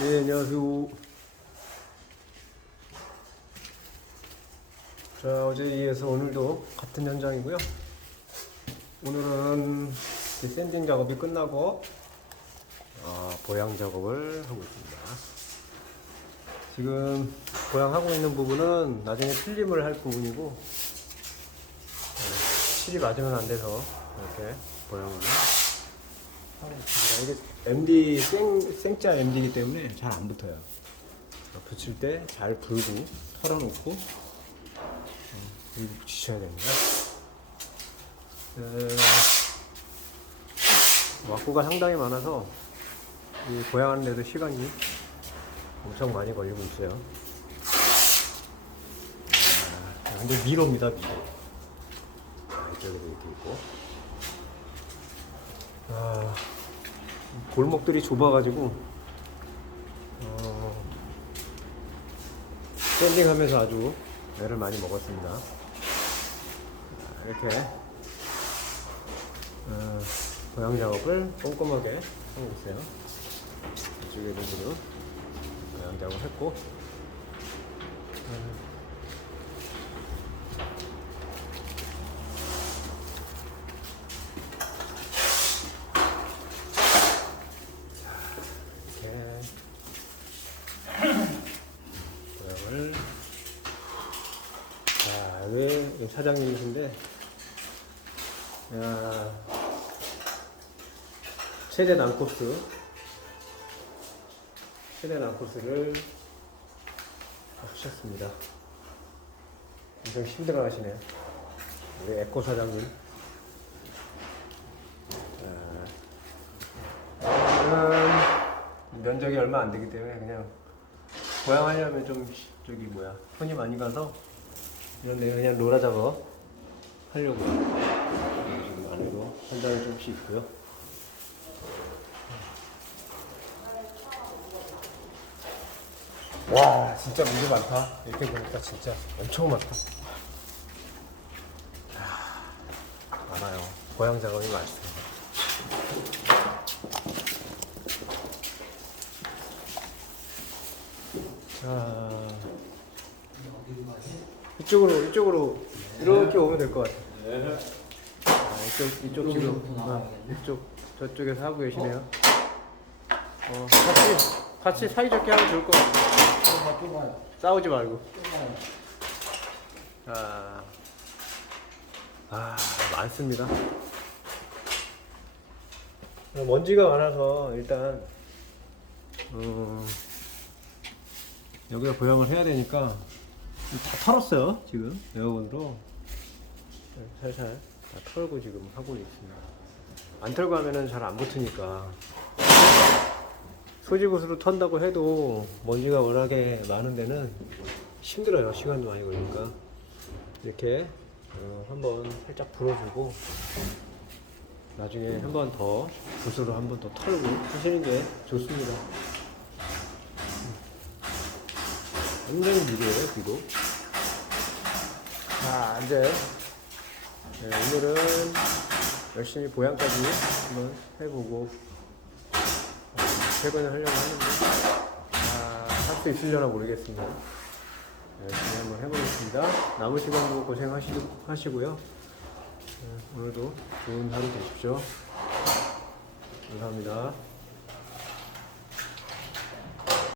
네, 안녕하세요. 자, 어제 이어서 오늘도 같은 현장이고요. 오늘은 이 샌딩 작업이 끝나고 아, 보양 작업을 하고 있습니다. 지금 보양하고 있는 부분은 나중에 필름을 할 부분이고 네, 실이 맞으면 안 돼서 이렇게 보양을 이게 MD 생, 생짜 MD이기 때문에 잘 안 붙어요. 붙일 때 잘 불고 털어놓고 음, 그리고 붙이셔야 됩니다. 에, 왁구가 상당히 많아서 이 보양하는 데도 시간이 엄청 많이 걸리고 있어요. 아, 근데 미로입니다, 미로. 아, 이쪽에도 이렇게 있고. 아, 골목들이 좁아가지고 어, 샌딩하면서 아주 애를 많이 먹었습니다. 자, 이렇게 어, 보양 작업을 꼼꼼하게 하고 있어요. 이쪽에도 지금 보양 작업 했고 어, 이렇게 모양을 자 여기 사장님이신데 야 최대 난코스. 최대 난코스를 하셨습니다. 엄청 힘들어 하시네요. 우리 에코 사장님. 자, 면적이 얼마 안 되기 때문에 그냥 고양 하려면 좀 시- 저기 뭐야 손이 많이 가서 이런 데 그냥 로라 작업 하려고요. 여기 지금 안에도 한 단이 좀씩 있고요. 와 진짜 문제 많다. 이렇게 보니까 진짜 엄청 많다. 아, 많아요. 고양 작업이 많습니다. 자 이쪽으로 이쪽으로 이렇게 오면 될 것 같아. 아, 이쪽 이쪽 지금 아, 이쪽 저쪽에서 하고 계시네요. 어, 같이 같이 사이좋게 하면 좋을 것 같아. 싸우지 말고. 아, 아 많습니다. 먼지가 많아서 일단 음, 여기다 보양을 해야 되니까 다 털었어요 지금. 에어건으로. 네, 살살 다 털고 지금 하고 있습니다. 안 털고 하면은 잘 안 붙으니까. 소지붓으로 턴다고 해도 먼지가 워낙에 많은 데는 힘들어요 시간도 많이 걸리니까. 이렇게 어, 한번 살짝 불어주고 나중에 한 번더 붓으로 한 번 더 털고 하시는 게 좋습니다 굉장히 무리예요, 귀도. 자, 이제 네, 오늘은 열심히 보양까지 한번 해보고 어, 퇴근을 하려고 하는데 아, 할수 있으려나 모르겠습니다. 네, 열심히 한번 해보겠습니다. 남은 시간도 고생하시고요. 네, 오늘도 좋은 하루 되십시오. 감사합니다.